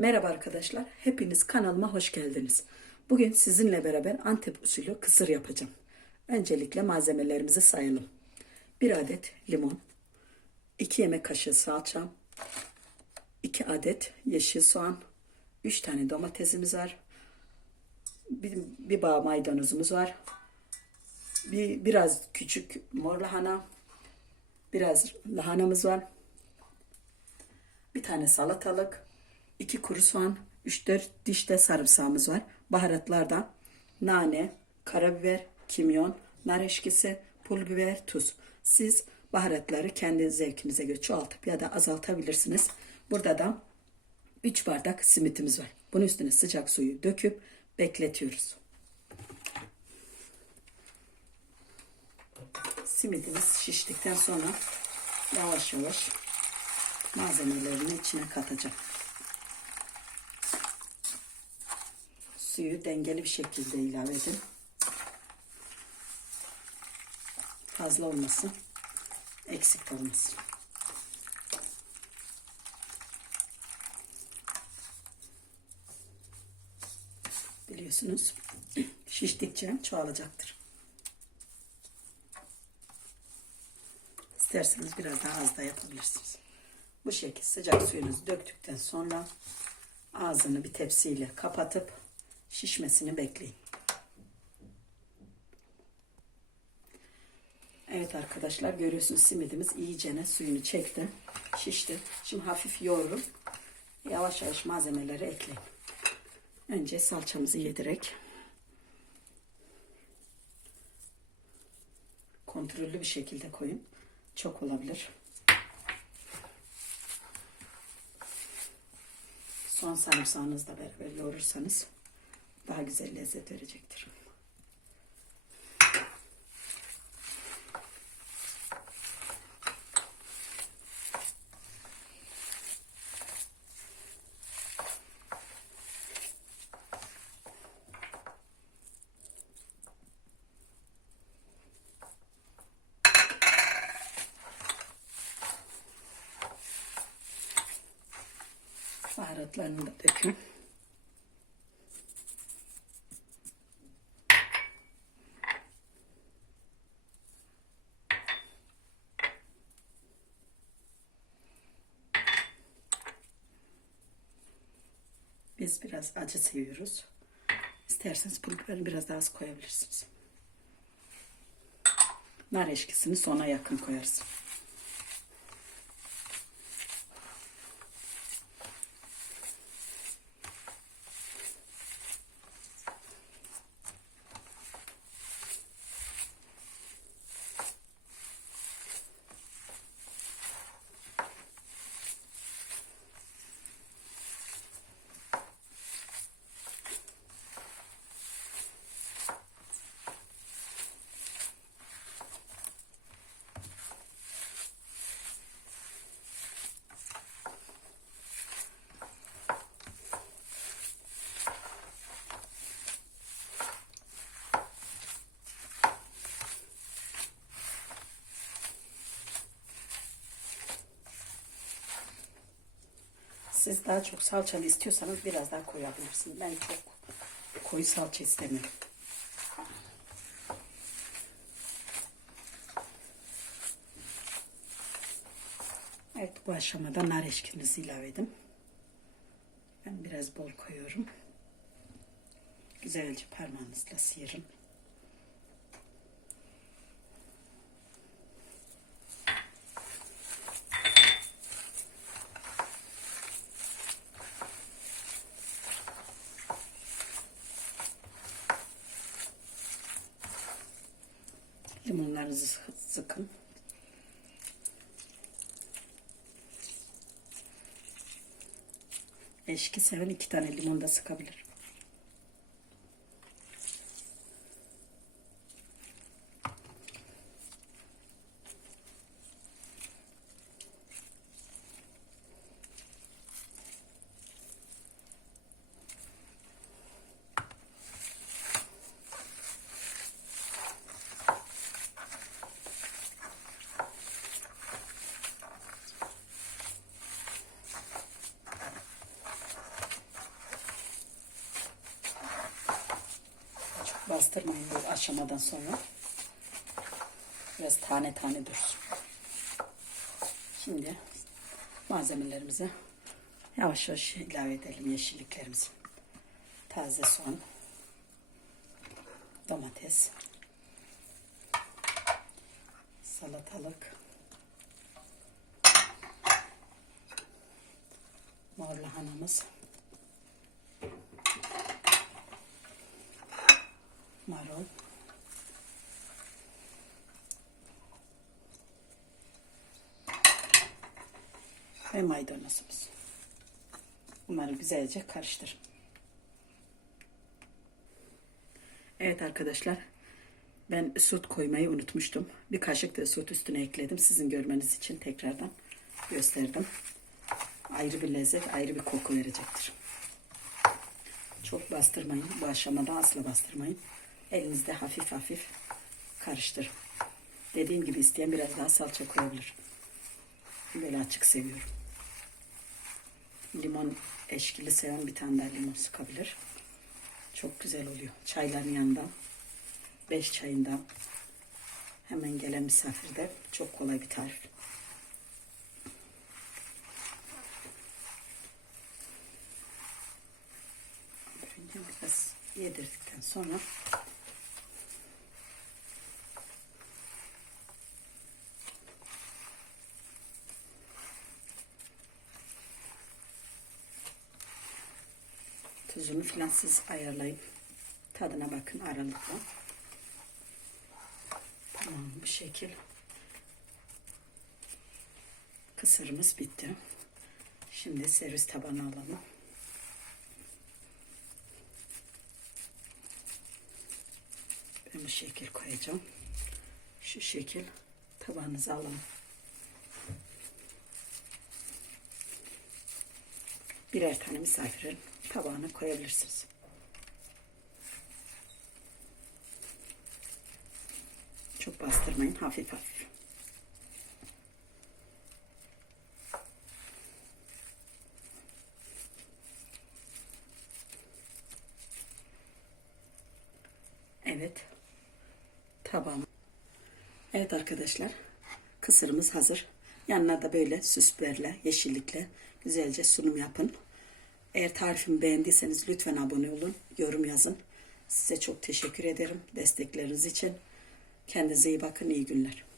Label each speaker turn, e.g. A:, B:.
A: Merhaba arkadaşlar, hepiniz kanalıma hoş geldiniz. Bugün sizinle beraber Antep usulü kısır yapacağım. Öncelikle malzemelerimizi sayalım. 1 adet limon, 2 yemek kaşığı salça, 2 adet yeşil soğan, 3 tane domatesimiz var, bir, bir bağ maydanozumuz var, bir, biraz küçük mor lahana, biraz lahanamız var, bir tane salatalık, iki kuru soğan, 3-4 diş de sarımsağımız var. Baharatlarda nane, karabiber, kimyon, nar eşkisi, pul biber, tuz. Siz baharatları kendi zevkinize göre çoğaltıp ya da azaltabilirsiniz. Burada da 3 bardak simitimiz var. Bunun üstüne sıcak suyu döküp bekletiyoruz. Simidimiz şiştikten sonra yavaş yavaş malzemelerini içine katacağım. Suyu dengeli bir şekilde ilave edin. Fazla olmasın. Eksik olmasın. Biliyorsunuz şiştikçe çoğalacaktır. İsterseniz biraz daha az da yapabilirsiniz. Bu şekilde sıcak suyunuzu döktükten sonra ağzını bir tepsiyle kapatıp şişmesini bekleyin. Evet arkadaşlar görüyorsunuz simidimiz iyicene suyunu çekti. Şişti. Şimdi hafif yoğurun. Yavaş yavaş malzemeleri ekleyin. Önce salçamızı yedirerek kontrollü bir şekilde koyun. Çok olabilir. Son sarımsağınızla beraber yoğurursanız daha güzel lezzet verecektir. Baharatlarını da dökün. Biz biraz acı seviyoruz. İsterseniz pul biberini biraz daha az koyabilirsiniz. Nar eşkisini sona yakın koyarsın. Siz daha çok salçalı istiyorsanız biraz daha koyabilirsiniz. Ben çok koyu salça istemiyorum. Evet bu aşamada nar eşkinizi ilave edin. Ben biraz bol koyuyorum. Güzelce parmağınızla sıyırın. Limonlarınızı sıkın. Eşki seven iki tane limon da sıkabilir. Bastırmayın bu aşamadan sonra. Biraz tane tane dursun. Şimdi malzemelerimize yavaş yavaş ilave edelim yeşilliklerimizi. Taze soğan, domates, salatalık, mor lahanamız, ve maydanozumuz. Bunları güzelce karıştır. Evet arkadaşlar. Ben süt koymayı unutmuştum. Bir kaşık da süt üstüne ekledim. Sizin görmeniz için tekrardan gösterdim. Ayrı bir lezzet, ayrı bir koku verecektir. Çok bastırmayın. Bu aşamada asla bastırmayın. Elinizde hafif hafif karıştırın. Dediğim gibi isteyen biraz daha salça koyabilir. Böyle açık seviyorum. Limon eşkili seven bir tane daha limon sıkabilir. Çok güzel oluyor. Çayların yanında. Beş çayında. Hemen gelen misafirde çok kolay bir tarif. Biraz yedirdikten sonra Tuzunu filan siz ayarlayın. Tadına bakın aralıkla. Tamam bu şekil. Kısırımız bitti. Şimdi servis tabağına alalım. Ben bu şekil koyacağım. Şu şekil tabağınıza alın. Birer tane misafirin tabağına koyabilirsiniz. Çok bastırmayın. Hafif hafif. Evet. Tabağım. Evet arkadaşlar. Kısırımız hazır. Yanına da böyle süs biberle, yeşillikle güzelce sunum yapın. Eğer tarifimi beğendiyseniz lütfen abone olun, yorum yazın. Size çok teşekkür ederim destekleriniz için. Kendinize iyi bakın, iyi günler.